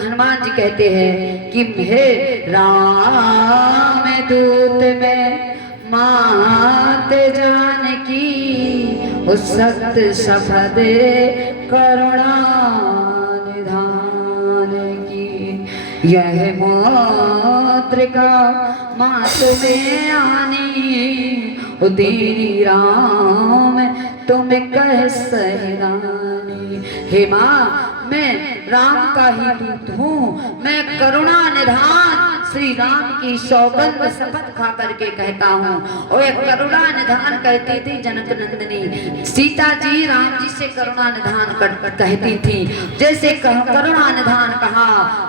हनुमान जी कहते हैं कि हे राम दूत में मात जानकी उस सत्य सफद करुणा निधान की। यह मातृका मात में आनी दीनी राम तुम कह सहरानी। हे माँ मैं राम का ही दूत हूँ, मैं करुणा निधान श्री राम की सौगंध शपथ खा करके कहता हूँ। और एक करुणा निधान कहती थी जनक नंदिनी, सीता जी राम जी से करुणा निधान कहती थी। जैसे करुणा निधान कहा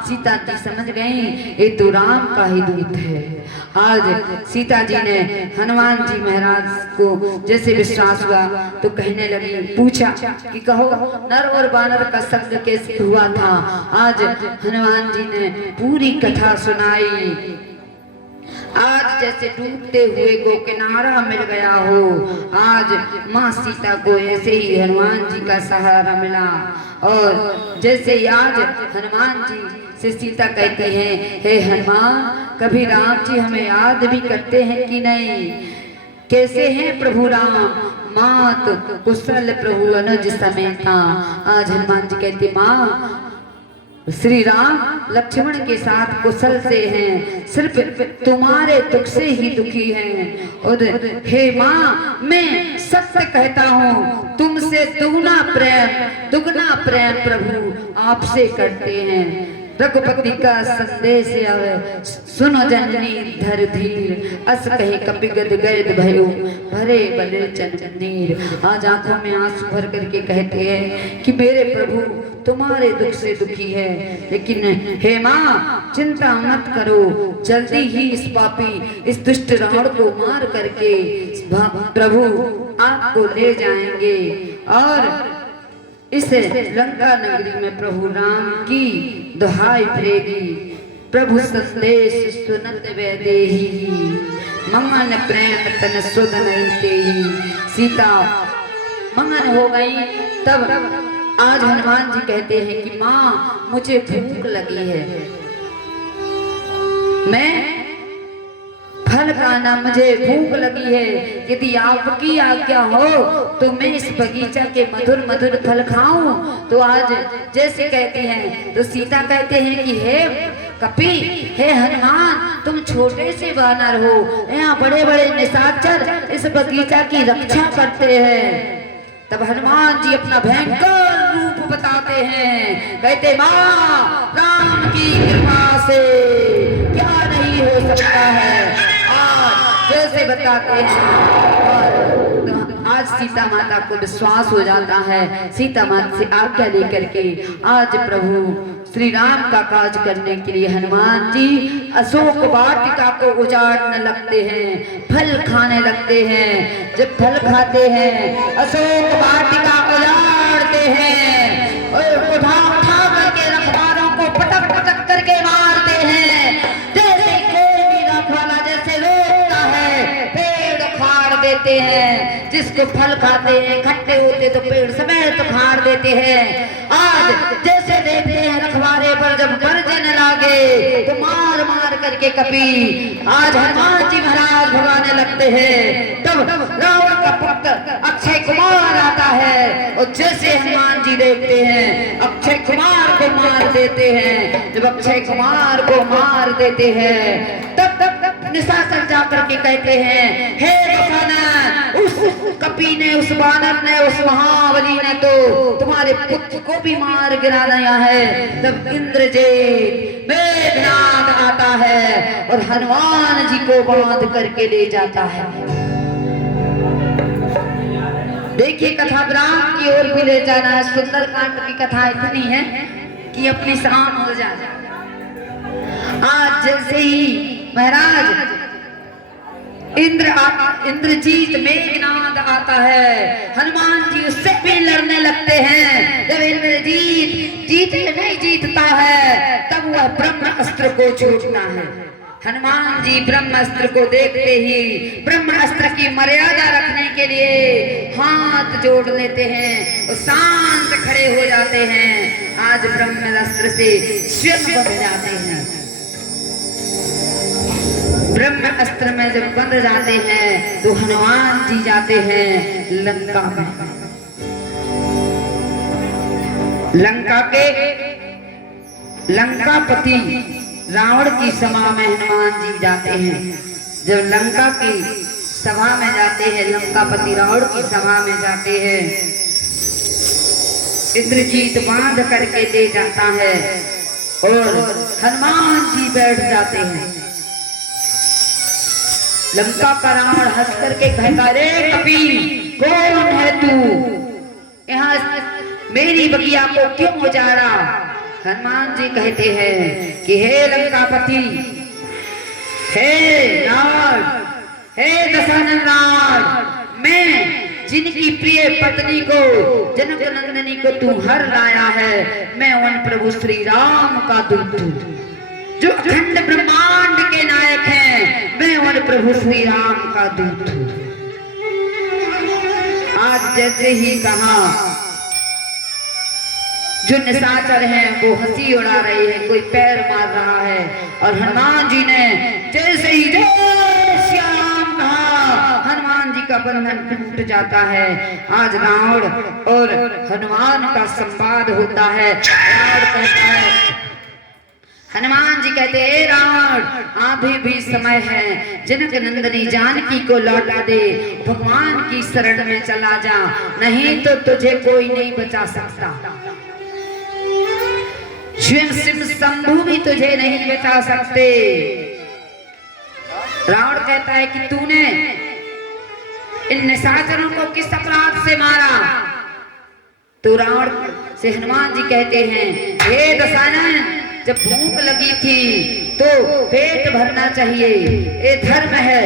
सीता जी समझ गई ये तो राम का ही दूत है। आज सीता जी ने हनुमान जी महाराज को जैसे विश्वास हुआ तो कहने लगी, पूछा कि कहो नर और बानर का संग कैसे हुआ था। आज हनुमान जी ने पूरी कथा सुनाई। आज जैसे डूबते हुए को किनारा मिल गया हो, आज माँ सीता को ऐसे ही हनुमान जी का सहारा मिला। और जैसे आज हनुमान जी से सीता कहते हैं, हे हनुमान कभी राम जी हमें याद भी करते हैं कि नहीं, कैसे हैं प्रभु राम, मात कुशल प्रभु अनुज समेता। आज हनुमान जी कहते माँ श्री राम लक्ष्मण के साथ कुशल से हैं, सिर्फ तुम्हारे दुख से ही दुखी हैं। और हे माँ मैं सत्य कहता हूँ तुमसे दुगना प्रेम प्रभु आपसे करते हैं। रघुपति का संदेश आवे सुनो जननी धर धीर, अस कहे कपि गद गर्द भयो भरे बले चंदनीर। आज आंखों में आंसू भर करके कहते हैं कि मेरे प्रभु तुम्हारे दुख से दुखी है, लेकिन हे माँ चिंता मत करो, जल्दी ही इस पापी इस दुष्ट रावण को मार करके प्रभु आपको ले जाएंगे और इस लंका नगरी में प्रभु राम की दुहाई पड़ेगी। प्रभु संदेश सुनत वैदेही मगन प्रेम तन सुध नहीं तेही। सीता मगन हो गई। तब आज हनुमान जी कहते हैं कि माँ मुझे भूख लगी है, मैं फल खाना मुझे भूख लगी है, यदि आपकी आज्ञा हो तो मैं इस बगीचा के मधुर मधुर फल खाऊं। तो आज जैसे कहते हैं तो सीता कहते हैं कि हे कपि हे हनुमान तुम छोटे से वानर हो, यहाँ बड़े बड़े निशाचर इस बगीचा की रक्षा करते हैं। तब हनुमान जी अपना भयंकर रूप बताते हैं, कहते माँ राम की कृपा से क्या नहीं हो सकता है। जैसे बताते हैं और आज सीता माता को विश्वास हो जाता है। सीता माता से आज्ञा लेकर के आज प्रभु श्री राम का काज करने के लिए हनुमान जी अशोक वाटिका को उजाड़ने लगते हैं, फल खाने लगते हैं। जब फल खाते हैं अशोक वाटिका उजाड़ते हैं और उठा उठा करके रखवालों को पटक पटक करके मारते हैं। देते हैं जिसको फल खाते हैं खट्टे होते तो पेड़ समेत फाड़ देते हैं। आज जैसे देखते हैं रखवारे पर जब गरजने लगे तो मार मार करके कपि आज हनुमान जी महाराज भगाने लगते हैं। तब रावण का पुत्र अक्षय कुमार आता है और जैसे हनुमान जी देखते हैं अक्षय कुमार को मार देते हैं। जब अक्षय कुमार को मार देते हैं तब निशाचर जाकर के कहते हैं, हे उस कपि ने उस बानर ने उस महाबली ने तो तुम्हारे पुत्र को भी मार गिरा दिया है। तब इंद्रजीत मेघनाद आता है और हनुमान जी को बांध करके ले जाता है। देखिए कथा राम की ओर भी ले जाना है। सुंदरकांड की कथा इतनी है कि अपनी शाम हो जाए। आज जैसे ही महाराज इंद्रजीत मेघनाद आता है, हनुमान जी उससे भी लड़ने लगते हैं। जब इंद्रजीत नहीं जीतता है तब वह ब्रह्म अस्त्र को छोड़ता है। हनुमान जी ब्रह्मास्त्र को देखते ही ब्रह्मास्त्र की मर्यादा रखने के लिए हाथ जोड़ लेते हैं और शांत खड़े हो जाते हैं। आज ब्रह्मास्त्र से स्वयं बंध जाते हैं। ब्रह्मास्त्र में जब बंध जाते हैं तो हनुमान जी जाते हैं लंका में। लंकापति रावण की सभा में हनुमान जी जाते हैं। जब लंका की सभा में जाते हैं, लंकापति रावण की सभा में जाते हैं, इंद्रजीत बांध करके ले जाता है और हनुमान जी बैठ जाते हैं। लंका का रावण हंस करके कहता, रे कपि कौन है तू, यहाँ मेरी बगिया को क्यों उजाड़ा? हनुमान जी कहते हैं कि हे लंकापति, हे राज, हे दशरथ राज, मैं जिनकी प्रिय पत्नी को जनक नंदिनी को तू हर लाया है, मैं उन प्रभु श्री राम का दूत हूं जो अखंड ब्रह्मांड के नायक हैं। मैं उन प्रभु श्री राम का दूत हूं। आज जैसे ही कहा, जो निशाचर हैं वो हंसी उड़ा रहे हैं, कोई पैर मार रहा है, और हनुमान जी ने जैसे ही जय श्याम कहा, हनुमान जी का बंधन टूट जाता है। आज रावण और हनुमान का संवाद होता है। रावण कहता है, हनुमान जी कहते हैं, रावण अभी भी समय है, जनक नंदिनी जानकी को लौटा दे, भगवान की शरण में चला जा, नहीं तो तुझे कोई नहीं बचा सकता। स्वयं शिव शंभु भी तुझे नहीं बचा सकते। रावण कहता है कि तूने इन निशाचरों को किस अपराध से मारा? तो रावण से हनुमान जी कहते हैं, हे दशानन, जब भूख लगी थी तो पेट भरना चाहिए, ये धर्म है,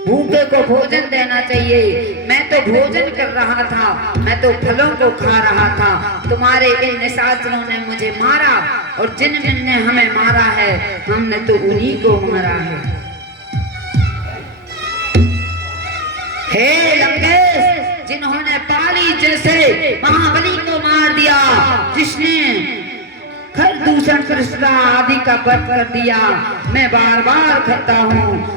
भूखे को भोजन देना चाहिए। मैं तो भोजन कर रहा था, मैं तो फलों को खा रहा था, तुम्हारे इन निशाचरों ने मुझे मारा, और जिन ने हमें मारा है हमने तो उन्हीं को मारा है। हे लंकेश, जिन्होंने पाली जैसे महाबली को मार दिया, जिसने खरदूषण कृष्णा आदि का वध कर दिया, मैं बार बार कहता हूँ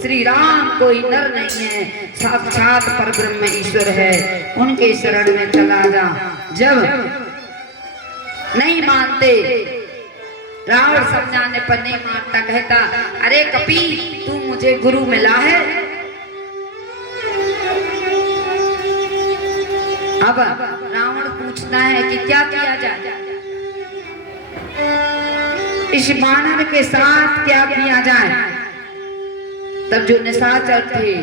श्री राम कोई नर नहीं है, साक्षात परब्रह्म ईश्वर है, उनके शरण में चला जा। जब नहीं मानते, रावण समझाने पर नहीं मानता, कहता, अरे कपि तू मुझे गुरु मिला है। अब रावण पूछता है कि क्या किया जाए, इस बानर के साथ क्या किया जाए? तब जो निशाचर थे,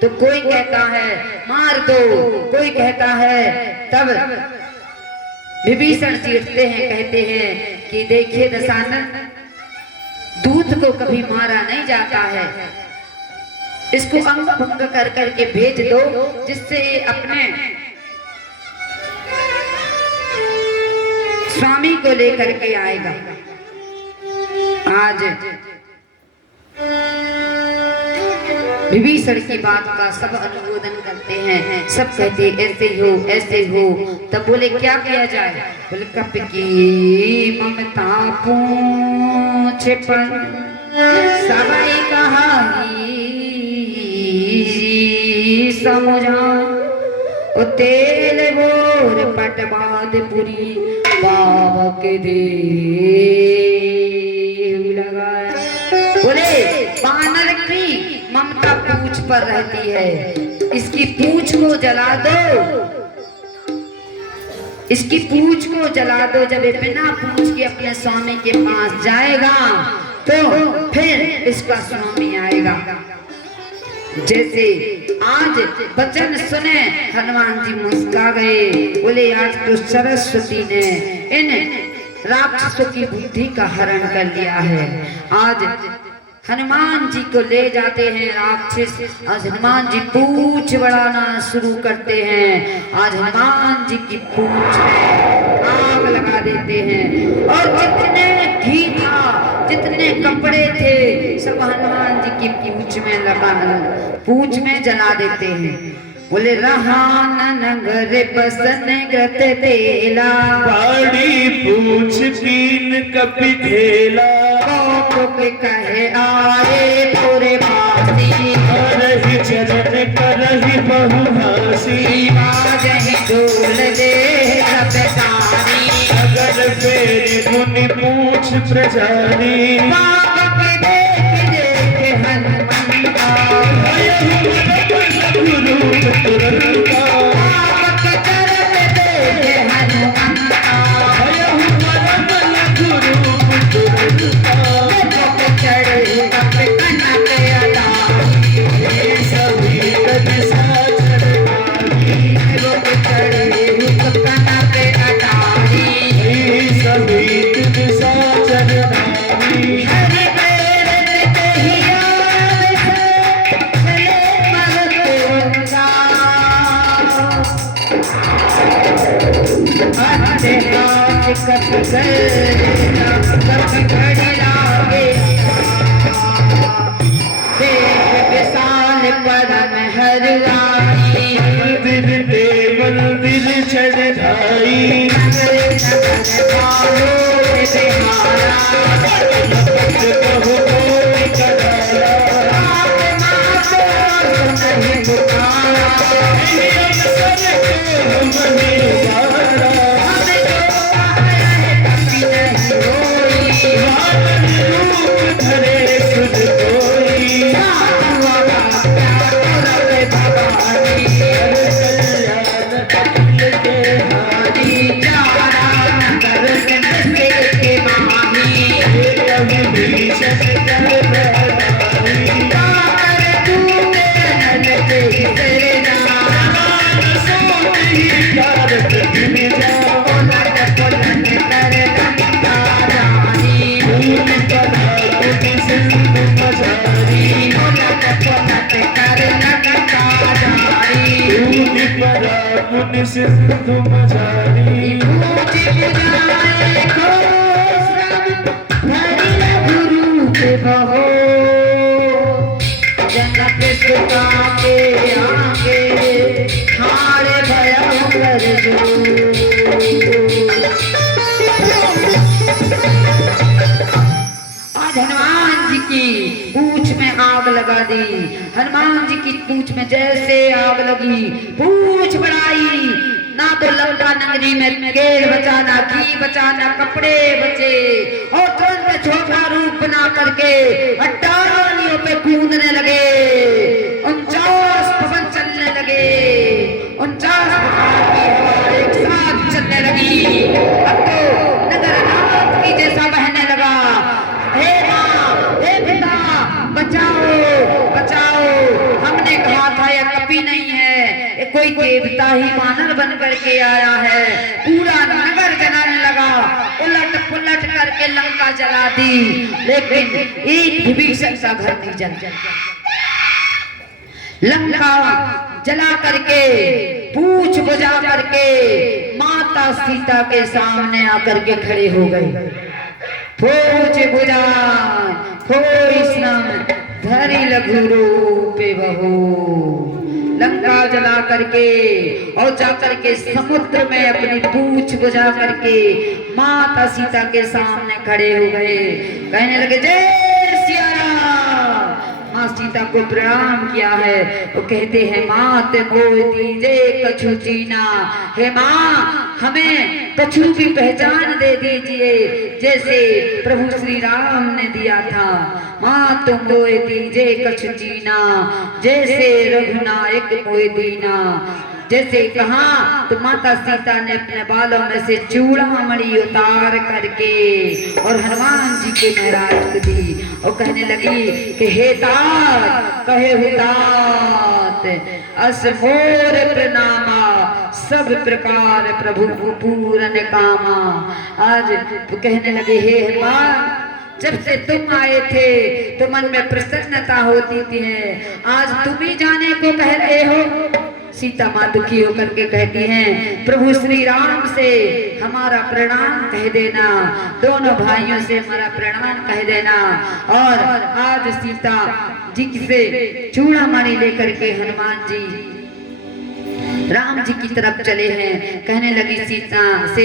तो कोई कहता है मार दो, कोई कहता है, तब विभीषण चीरते हैं, कहते हैं कि देखिए दशानन, दूध को कभी मारा नहीं जाता है, इसको अंग भंग कर करके भेज दो, जिससे अपने स्वामी को लेकर के आएगा। आज विभीषण की बात का सब अनुमोदन करते हैं, सब कहते ऐसे हो ऐसे हो। तब बोले क्या किया जाए? बोले कपि की ममता पूछे पर सबई कहानी समझा, ओ तेल बोर पटवाद पुरी बाबा के दे लगाया। बोले बानर की ममता पूंछ पर रहती है, इसकी पूंछ को जला दो, इसकी पूंछ को जला दो। जब ये बिना पूंछ के अपने स्वामी के पास जाएगा तो फिर इसका स्वामी आएगा। जैसे आज वचन सुने हनुमान जी मुस्का गए, बोले आज तो सरस्वती ने इन राक्षसों की बुद्धि का हरण कर लिया है। आज हनुमान जी को ले जाते हैं राक्षस, आज हनुमान जी पूंछ बढ़ाना शुरू करते हैं। आज हनुमान जी की पूंछ में आग लगा देते हैं, और जितने घी था जितने कपड़े थे सब हनुमान जी की पूंछ में जला देते हैं। बोले रहान नगर बसन ग्रत तेला, पाड़ी पूछ कीन कपि खेला, कौतुक कहे आए पूरे बासी, करहि चरण करहि बहु हासी, बाजहि ढोल दे कपतारी, अगर फेरि मुनि पूछ प्रजारी, पाप देख देख हनुमंता, गुरु तुरंता, पाप चरण देख हनुमंता, गुरु तुरंता, कप चढ़े कप कनक अडारी, सभी तन साचर कप चढ़े कप कनक अडारी, सभी तन साचर नारी, हरि प्रेरित कहिया चले मरतुंगा, अटे हाथ कप गलना कप घड़ी लागे, देख विशाल परम हरियाली, मंदिर मंदिर चढ़ाई, बालो बिहारा, कहो कोई कराया, नहीं पुकारा, हमें जो पाया है कभी नहीं रोई, रूप धरे सुध कोई, साधुआ का प्यार रब भवानी, के हारी, जारा नगर में नशे के माही, कभी भीषण कर बहराई, पाकर तूने ननद तेरे नाम, कारत गिर जाओ, उलट पुलट कर लंका रानी, भूमि बना कुटी सिंधु मझारी, उलट पुलट कर लंका रानी, भूमि बना कुटी सिंधु मझारी, पूज बुझाए घोषम धरि गुरु के बहो, जनक सुता के आगे हारे भयंकर जो, आज हनुमान जी की पूंछ में आग लगा दी। हनुमान जी की पूंछ में जैसे आग लगी, पूंछ बढ़ाई, ना तो लंका नगरी में केल बचा, ना घी बचा, ना कपड़े बचे, और तुरंत छोटा रूप बना करके अट्टालियों पे कूदने लगे, 49 पवन चलने लगे, 49 प्रकार की हवा एक साथ चलने लगी। अब तो नगर नाथ की जैसा बहने लगा। हे माँ, हे पिता, बचाओ बचाओ, हमने कहा था यह कभी नहीं है, ये कोई देवता ही वानर बन करके आया है। पूरा नगर जलाने लगा, उलट पुलट करके लंका जला दी, लेकिन एक विभीषण का घर नहीं जला। लंका जला करके पूछ बुझा करके माता सीता के सामने आकर के खड़े हो गए। पूछ बुझा फोई स्नान धरी लघु रूपे बहू, लंका जला करके और जाकर के समुद्र में अपनी पूछ बुझा करके माता सीता के सामने खड़े हो गए। कहने लगे जय सिया राम। माँ सीता को प्रणाम किया है। वो कहते हैं मात को दीजे कछु चीना, हे माँ हमें कछु की पहचान दे दीजिए जैसे प्रभु श्री राम ने दिया था। माँ तुम मोए दीजे कछु चीना, जैसे रघुनायक मोए दीना। जैसे कहा तो माता सीता ने अपने बालों में से चूड़ामणि उतार करके और हनुमान जी के महराज को दी और कहने लगी कि हे तात कहे हुतात अस मोर प्रणामा, सब प्रकार प्रभु पूरन कामा। आज तो कहने लगे हे हनुमान, जब से तुम आए थे तो मन में प्रसन्नता होती थी, आज तुम ही जाने को कह रहे हो। सीता माँ दुखी होकर के कहती हैं, प्रभु श्री राम से हमारा प्रणाम कह देना, दोनों भाइयों से हमारा प्रणाम कह देना। और आज सीता जी से चूड़ामणि लेकर के हनुमान जी राम जी की तरफ चले हैं। कहने लगी सीता से,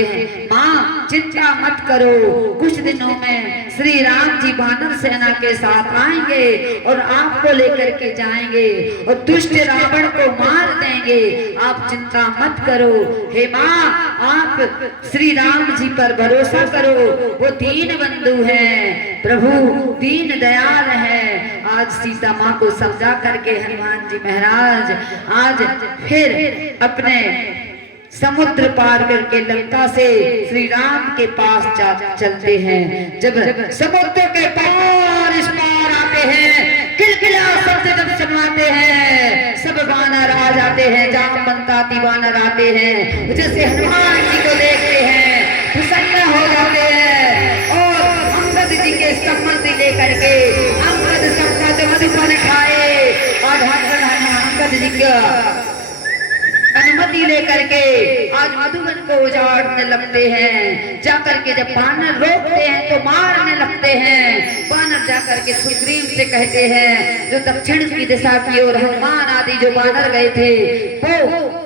माँ चिंता मत करो, कुछ दिनों में श्री राम जी वानर सेना के साथ आएंगे और आपको लेकर के जाएंगे और दुष्ट रावण को मार देंगे, आप चिंता मत करो। हे माँ, आप श्री राम जी पर भरोसा करो, वो दीन बंधु हैं, प्रभु दीन दयाल है। आज सीता माँ को समझा करके हनुमान जी महाराज आज फिर अपने समुद्र पार करके लंका से श्री राम के पास चलते हैं। जब समुद्र के पार इस पार आते हैं, किलकिला शब्द जब सुनवाते हैं, सब वानर आ जाते हैं, जामवंताती वानर आते हैं, जैसे हनुमान जी को देखते हैं प्रसन्न हो जाते हैं और अंगद जी के सम्मति लेकर के अंगद सबका मधुबन खाए और अंगद जी का अनुमति लेकर के आज मधुबन को उजाड़ने लगते हैं। जाकर के जब वानर रोकते हैं तो मारने लगते हैं। वानर जाकर के सुग्रीव से कहते हैं, जो दक्षिण की दिशा की ओर हनुमान आदि जो वानर गए थे वो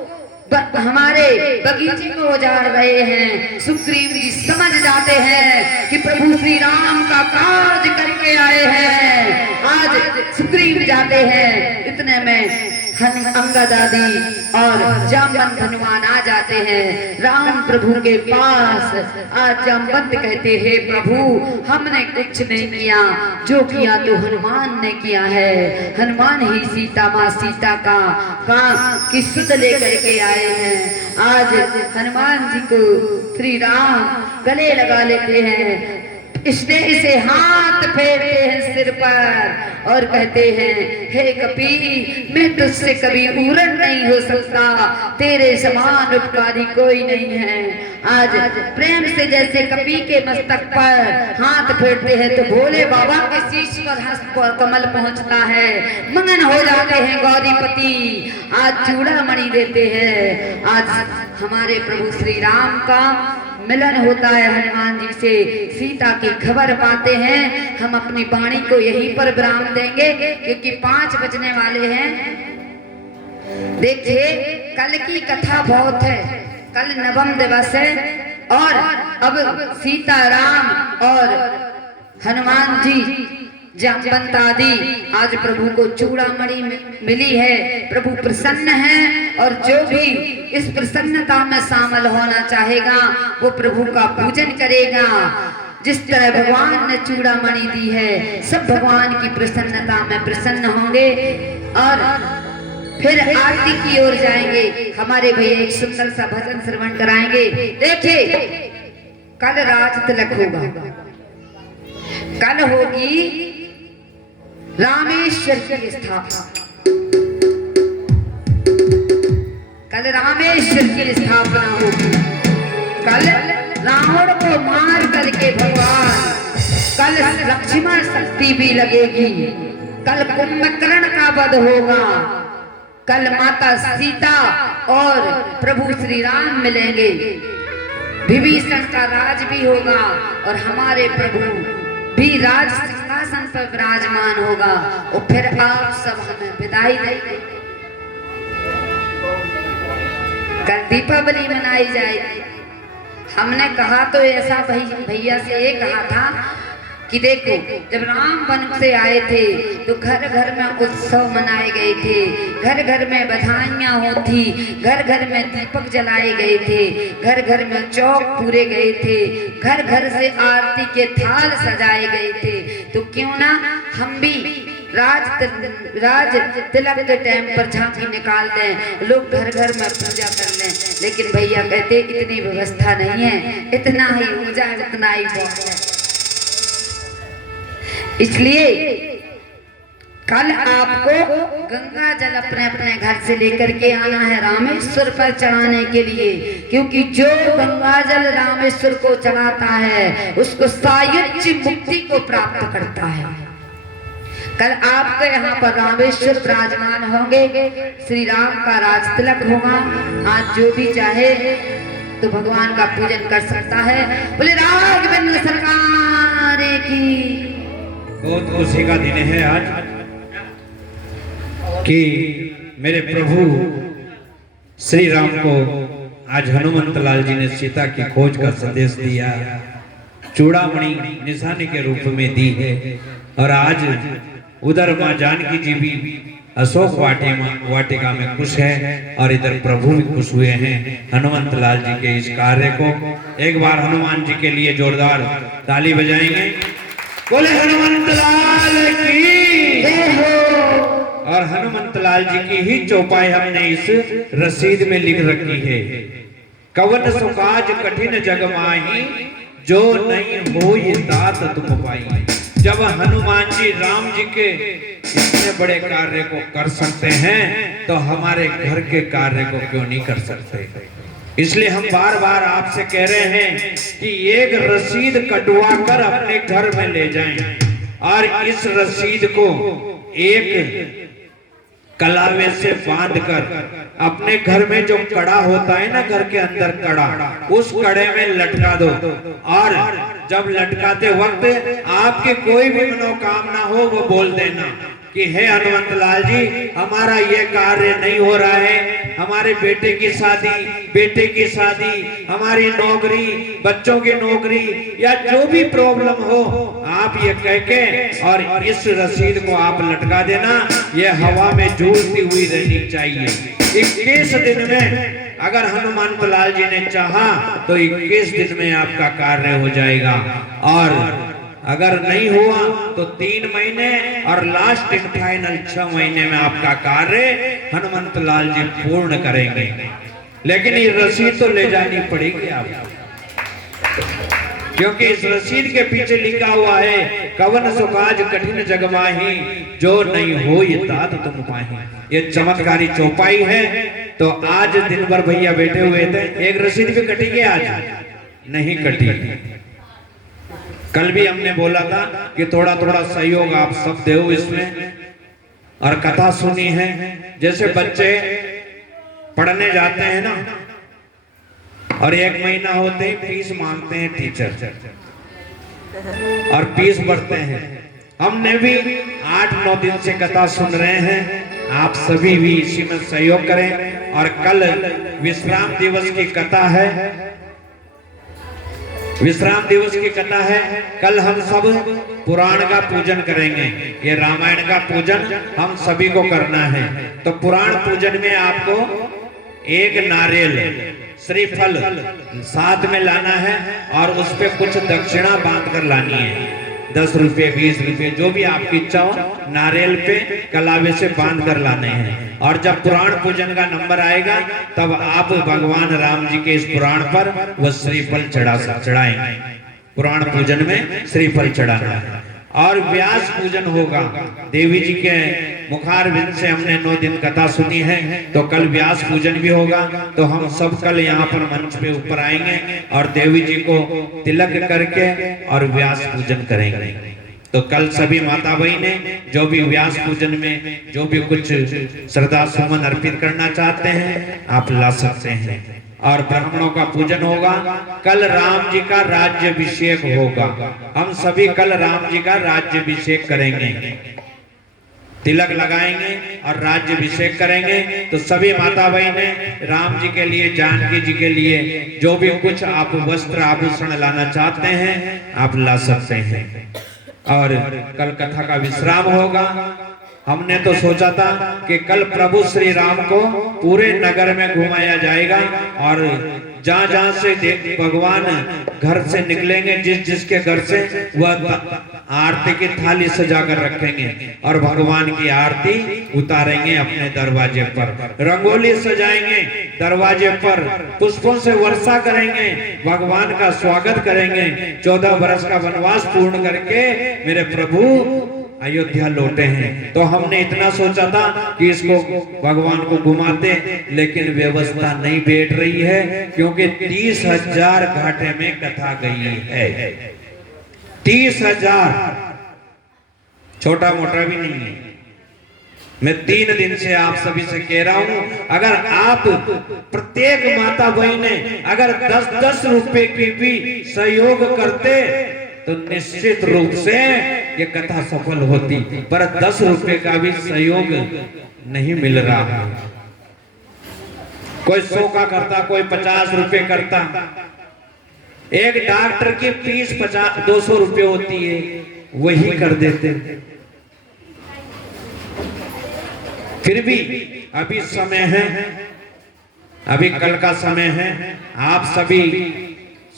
हमारे बगीचे को उजाड़ रहे हैं। सुग्रीव जी समझ जाते हैं कि प्रभु श्री राम का कार्य करके आए हैं। आज सुग्रीव जाते हैं, इतने में अंगद आदि और जामवंत हनुमान आ जाते हैं राम प्रभु के पास। आज जामवंत कहते हैं, प्रभु हमने कुछ नहीं किया, जो किया तो हनुमान ने किया है। हनुमान ही सीता माँ सीता का की सुध लेकर के आए हैं। आज हनुमान जी को श्री राम गले लगा लेते हैं, स्नेह से हाथ फेरते हैं सिर पर और कहते हैं, हे कपी, मैं तुझसे कभी पूर्ण नहीं हो सकता, तेरे समान उपकारी कोई नहीं है। आज प्रेम से जैसे कपी के मस्तक पर हाथ फेरते हैं तो भोले बाबा के शीश पर हस्त पर कमल पहुंचता है, मगन हो जाते हैं गौरीपति। आज चूड़ामणि देते हैं। आज हमारे प्रभु श्री राम का मिलन होता है हनुमान जी से, सीता की खबर पाते हैं। हम अपनी वाणी को यहीं पर विराम देंगे क्योंकि 5 बजने वाले हैं। देखिए कल की कथा बहुत है, कल नवम दिवस है और अब सीता राम और हनुमान जी जामवंत आदि आज प्रभु को चूड़ामणि मिली है। प्रभु प्रसन्न है और जो भी इस प्रसन्नता में शामिल होना चाहेगा वो प्रभु का पूजन करेगा। जिस तरह भगवान ने चूड़ामणि दी है, सब भगवान की प्रसन्नता में प्रसन्न होंगे और फिर आरती की ओर जाएंगे। हमारे भैया एक सुंदर सा भजन श्रवण कराएंगे। देखिए कल राज तिलक होगा, कल होगी रामेश्वर की स्थापना, कल रामेश्वर की स्थापना होगी। कल रावण को मार करके भगवान, कल लक्ष्मण शक्ति भी लगेगी, कल कुंभकर्ण का वध होगा, कल माता सीता और प्रभु श्री राम मिलेंगे, विभीषण का राज भी होगा और हमारे प्रभु भी राज सिंहासन पर विराजमान होगा। और फिर आप सब हमें विदाई देंगे। कल दीपावली मनाई जाएगी। हमने कहा तो ऐसा भैया से ये कहा था कि देखो जब राम वन से आए थे तो घर घर में उत्सव मनाए गए थे, घर घर में बधाइयाँ होती, घर घर में दीपक जलाए गए थे, घर घर में चौक पूरे गए थे, घर घर से आरती के थाल सजाए गए थे। तो क्यों ना हम भी राज तिलक के टाइम पर झांकी निकाल दें, लोग घर घर में पूजा कर लें। लेकिन भैया कहते इतनी व्यवस्था नहीं है, इतना ही ऊर्जा इतना ही बहुत है। इसलिए कल आपको गंगा जल अपने अपने घर से लेकर के आना है रामेश्वर पर चढ़ाने के लिए, क्योंकि जो गंगा जल रामेश्वर को चढ़ाता है उसको सायुज्य मुक्ति को प्राप्त करता है। कल आपके यहाँ पर रामेश्वर विराजमान होंगे, श्री राम का राज तिलक होगा। आज जो भी चाहे तो भगवान का पूजन कर सकता है। बोले राघवेंद्र सरकार की। बहुत खुशी का दिन है आज कि मेरे प्रभु श्री राम को आज हनुमंत लाल जी ने सीता की खोज का संदेश दिया, चूड़ामणि निशानी के रूप में दी है। और आज उधर मां जानकी जी भी अशोक वाटिका में खुश है और इधर प्रभु भी खुश हुए हैं हनुमंत लाल जी के इस कार्य को। एक बार हनुमान जी के लिए जोरदार ताली बजाएंगे। बोले हनुमंत लाल की जय हो। और हनुमंत लाल जी की ही चौपाई हमने इस रसीद में लिख रखी है। कवन सुकाज कठिन जग माही, जो नहीं हो ये तात तुम पाई। जब हनुमान जी राम जी के इतने बड़े कार्य को कर सकते हैं तो हमारे घर के कार्य को क्यों नहीं कर सकते। इसलिए हम बार बार आपसे कह रहे हैं कि एक रसीद कटवा कर अपने घर में ले जाएं और इस रसीद को एक कलावे से बांधकर अपने घर में जो कड़ा होता है ना, घर के अंदर कड़ा, उस कड़े में लटका दो। और जब लटकाते वक्त आपकी कोई भी मनोकामना हो वो बोल देना कि हे हनुमंत लाल जी, हमारा ये कार्य नहीं हो रहा है, हमारे बेटे की शादी, हमारी नौकरी, बच्चों की नौकरी या जो भी प्रॉब्लम हो, आप ये कह के और इस रसीद को आप लटका देना। ये हवा में झूलती हुई रहनी चाहिए। 21 दिन में अगर हनुमंत लाल जी ने चाहा तो 21 दिन में आपका कार्य हो जाएगा। और अगर नहीं हुआ तो 3 महीने और लास्ट इन फाइनल 6 महीने में आपका कार्य हनुमंत लाल जी पूर्ण करेंगे। लेकिन ये रसीद तो ले जानी पड़ेगी आपको, क्योंकि इस रसीद के पीछे लिखा हुआ है कवन सुकाज कठिन जग माही, जो नहीं हो ये तात तुम पाही। ये चमत्कारी चौपाई है। तो आज दिन भर भैया बैठे हुए थे, एक रसीद भी कटी गई, आज नहीं कटी। कल भी हमने बोला था कि थोड़ा थोड़ा सहयोग आप सब दो इसमें। और कथा सुनी है, जैसे बच्चे पढ़ने जाते हैं ना और 1 महीना होते ही फीस मांगते हैं टीचर और फीस भरते हैं। हमने भी 8-9 दिन से कथा सुन रहे हैं, आप सभी भी इसी में सहयोग करें। और कल विश्राम दिवस की कथा है, विश्राम दिवस की कथा है। कल हम सब पुराण का पूजन करेंगे। ये रामायण का पूजन हम सभी को करना है। तो पुराण पूजन में आपको एक नारियल, श्रीफल साथ में लाना है और उस पे कुछ दक्षिणा बांध कर लानी है। 10 रुपये, 20 रुपये, जो भी आपकी इच्छा हो, नारियल पे कलावे से बांध कर लाने हैं। और जब पुराण पूजन का नंबर आएगा तब आप भगवान राम जी के इस पुराण पर वह श्रीफल चढ़ाएंगे। पुराण पूजन में श्रीफल चढ़ाना है। और व्यास पूजन होगा। देवी जी के मुखारविंद से हमने 9 दिन कथा सुनी है, तो कल व्यास पूजन भी होगा। तो हम सब कल यहाँ पर मंच पे ऊपर आएंगे और देवी जी को तिलक करके और व्यास पूजन करेंगे। तो कल सभी माता बहने जो भी व्यास पूजन में जो भी कुछ श्रद्धा सुमन अर्पित करना चाहते हैं आप ला सकते हैं। और ब्राह्मणों का पूजन होगा। कल राम जी का राज्याभिषेक होगा। हम सभी कल राम जी का राज्याभिषेक करेंगे, तिलक लगाएंगे और राज्याभिषेक करेंगे। तो सभी माता बहने राम जी के लिए, जानकी जी के लिए जो भी कुछ आप वस्त्र आभूषण लाना चाहते हैं आप ला सकते हैं। और कल कथा का विश्राम होगा। हमने तो सोचा था कि कल प्रभु श्री राम को पूरे नगर में घुमाया जाएगा और जहां जहां से भगवान घर से निकलेंगे, जिस जिसके घर से वह आरती की थाली सजाकर रखेंगे और भगवान की आरती उतारेंगे अपने दरवाजे पर, रंगोली सजाएंगे दरवाजे पर, पुष्पों से वर्षा करेंगे, भगवान का स्वागत करेंगे। 14 वर्ष का वनवास पूर्ण करके मेरे प्रभु अयोध्या लौटे हैं। तो हमने इतना सोचा था कि इसको भगवान को घुमाते, लेकिन व्यवस्था नहीं बैठ रही है क्योंकि 30,000 घाटे में कथा गई है। 30,000 छोटा मोटा भी नहीं है। मैं 3 दिन से आप सभी से कह रहा हूं, अगर आप प्रत्येक माता बहने अगर 10-10 रुपए की भी सहयोग करते तो निश्चित रूप से ये कथा सफल होती, पर 10 रुपए का भी सहयोग नहीं मिल रहा। कोई 100 का करता, कोई 50 रुपए करता। एक डॉक्टर की फीस 200 रुपए होती है, वही कर देते। फिर भी अभी समय है, अभी कल का समय है, आप सभी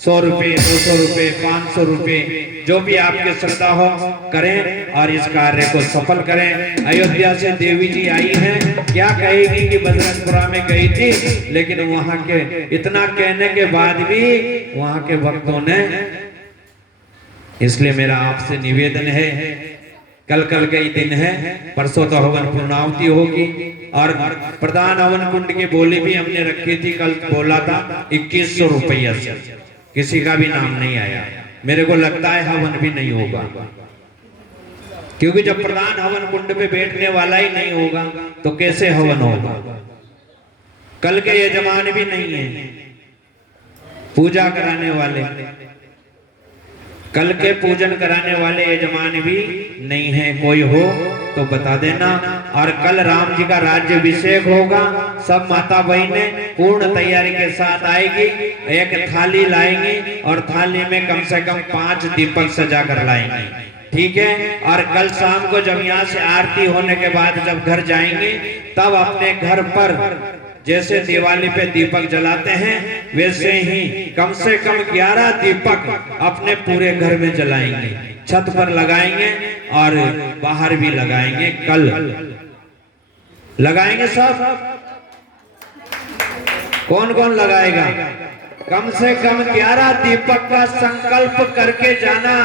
100 रुपए, 200 रुपए, 500 रुपए जो भी आपके श्रद्धा हो करें और इस कार्य को सफल करें। अयोध्या से देवी जी आई हैं, क्या कहेगी कि बजरंगपुरा में गई थी, लेकिन वहां के इतना कहने के बाद भी वहां के भक्तों ने, इसलिए मेरा आपसे निवेदन है, कल का ही दिन है, परसों तो हवन पूर्णाहुति होगी और प्रधान हवन कुंड की बोली भी हमने रखी थी, कल बोला था 2100 रुपया से, किसी का भी नाम नहीं आया। मेरे को लगता है हवन भी नहीं होगा, क्योंकि जब प्रधान हवन कुंड पे बैठने वाला ही नहीं होगा तो कैसे हवन होगा। कल के यजमान भी नहीं है पूजा कराने वाले, कल के पूजन कराने वाले यजमान भी नहीं है, कोई हो तो बता देना। और कल राम जी का राज्याभिषेक होगा, सब माता बहनें पूर्ण तैयारी के साथ आएगी, एक थाली लाएंगी और थाली में कम से कम 5 दीपक सजा कर लाएंगे, ठीक है। और कल शाम को जब यहाँ से आरती होने के बाद जब घर जाएंगे, तब अपने घर पर जैसे दिवाली पे दीपक जलाते हैं वैसे ही कम से कम 11 दीपक अपने पूरे घर में जलाएंगे, छत पर लगाएंगे और बाहर भी लगाएंगे, कल लगाएंगे सब। कौन कौन लगाएगा? कम से कम 11 दीपक का संकल्प करके जाना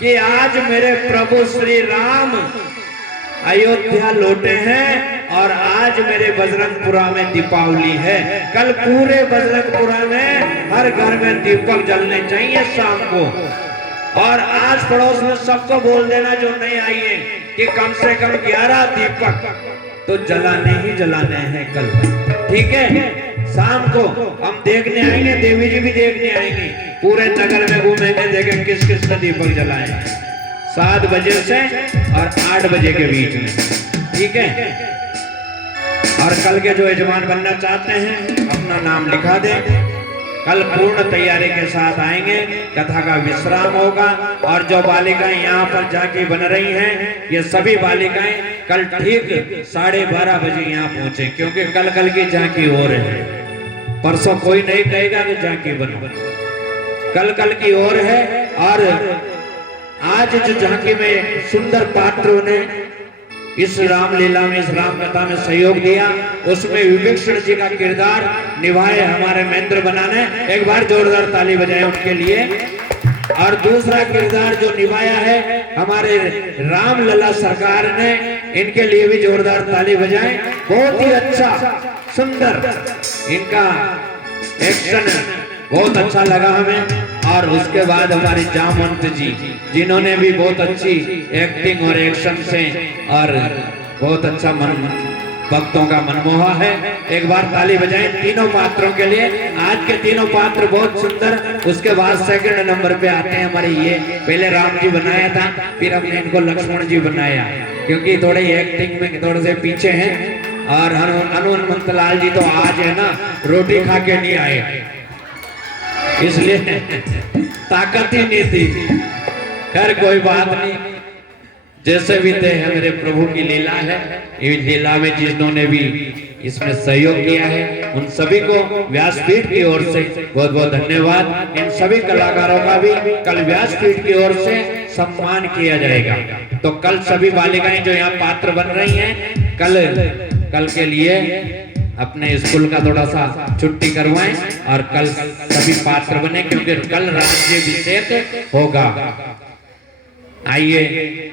कि आज मेरे प्रभु श्री राम अयोध्या लौटे हैं और आज मेरे बजरंगपुरा में दीपावली है। कल पूरे बजरंगपुरा में हर घर में दीपक जलने चाहिए शाम को। और आज पड़ोस में सबको बोल देना जो नहीं आई है कि कम से कम 11 दीपक तो जलाने ही जलाने हैं कल, ठीक है। शाम को हम देखने आएंगे, देवी जी भी देखने आएंगे, पूरे नगर में घूमेंगे, देखें किस किस ने दीपक जलाए 7 बजे से और 8 बजे के बीच में, ठीक है। और कल के जो यजमान बनना चाहते हैं अपना नाम लिखा दें, कल पूर्ण तैयारी के साथ आएंगे, कथा का विश्राम होगा। और जो बालिकाएं यहाँ पर जाके बन रही हैं, ये सभी बालिकाएं कल ठीक 12:30 बजे यहाँ पहुंचे, क्योंकि कल की झांकी हो रही है। परसों कोई नहीं कहेगा कि झांकी बनो, कल की ओर है। और आज जो झांकी में सुंदर पात्रों ने इस रामलीला में, इस राम कथा में सहयोग दिया, उसमें विभीषण जी का किरदार निभाए हमारे महेंद्र बना ने, एक बार जोरदार ताली बजाए उनके लिए। और दूसरा किरदार जो निभाया है हमारे राम लला सरकार ने, इनके लिए भी जोरदार ताली बजाएं। बहुत ही अच्छा सुंदर इनका एक्शन बहुत अच्छा लगा हमें। और उसके बाद हमारे जामवंत जी, जिन्होंने भी बहुत अच्छी एक्टिंग और एक्शन से और बहुत अच्छा भक्तों का मनमोहा है। एक बार ताली बजाएं तीनों पात्रों के लिए। आज के तीनों पात्र बहुत सुंदर। उसके बाद सेकंड नंबर पे आते हैं हमारे ये, पहले राम जी बनाया था, फिर हमने इनको लक्ष्मण जी बनाया, क्योंकि थोड़े एक्टिंग में थोड़े से पीछे हैं। और हनुमंत लाल जी तो आज है ना रोटी खा के नहीं आए, इसलिए ताकत ही नहीं थी। खैर कोई बात नहीं, जैसे भी थे मेरे प्रभु की लीला है। इस लीला में जिन्होंने भी इसमें सहयोग किया है उन सभी को व्यासपीठ की ओर से बहुत बहुत धन्यवाद। इन सभी कलाकारों का भी कल व्यासपीठ की ओर से सम्मान किया जाएगा। तो कल सभी बालिकाएं जो यहाँ पात्र बन रही हैं, कल के लिए अपने स्कूल का थोड़ा सा छुट्टी करवाएं और कल सभी पात्र बने, क्योंकि कल राज्याभिषेक होगा। आइए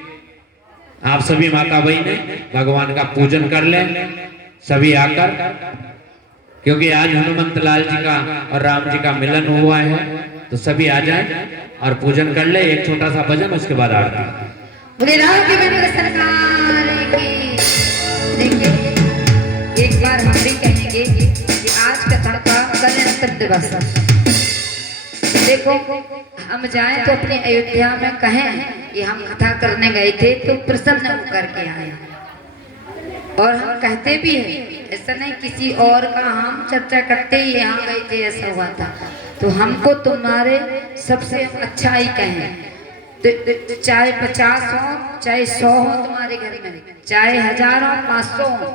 आप सभी माता बहनें भगवान का पूजन कर लें सभी आकर, क्योंकि आज हनुमंत लाल जी का और राम जी का मिलन हुआ है। तो सभी आ जाएं और पूजन कर ले। एक छोटा सा भजन, उसके बाद आरती। बोले राघवेंद्र सरकार की। देखिए एक बार हम भी कहेंगे कि आज कथा का गणतंत्र दिवस। देखो हम जाएं तो अपनी अयोध्या में कहें कि हम कथा करने गए थे तो प्रसन्न होकर के आए, और हम कहते भी हैं, ऐसा नहीं किसी और का हम चर्चा करते ही यहाँ गए थे ऐसा हुआ था। तो हमको तुम्हारे सबसे अच्छा ही कहें, तो चाहे 50 हो चाहे 100 हो तुम्हारे घर में, चाहे 1000 हो 500 हो,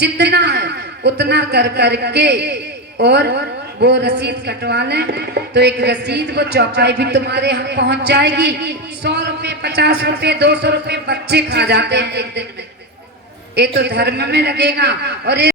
जितना है उतना कर करके और वो रसीद कटवा लें। तो एक रसीद वो चौपाई भी तुम्हारे यहाँ पहुँच जाएगी। 100 रुपये 50 रुपये 200 रुपये बच्चे खा जाते हैं एक दिन में। ये तो धर्म में लगेगा और ये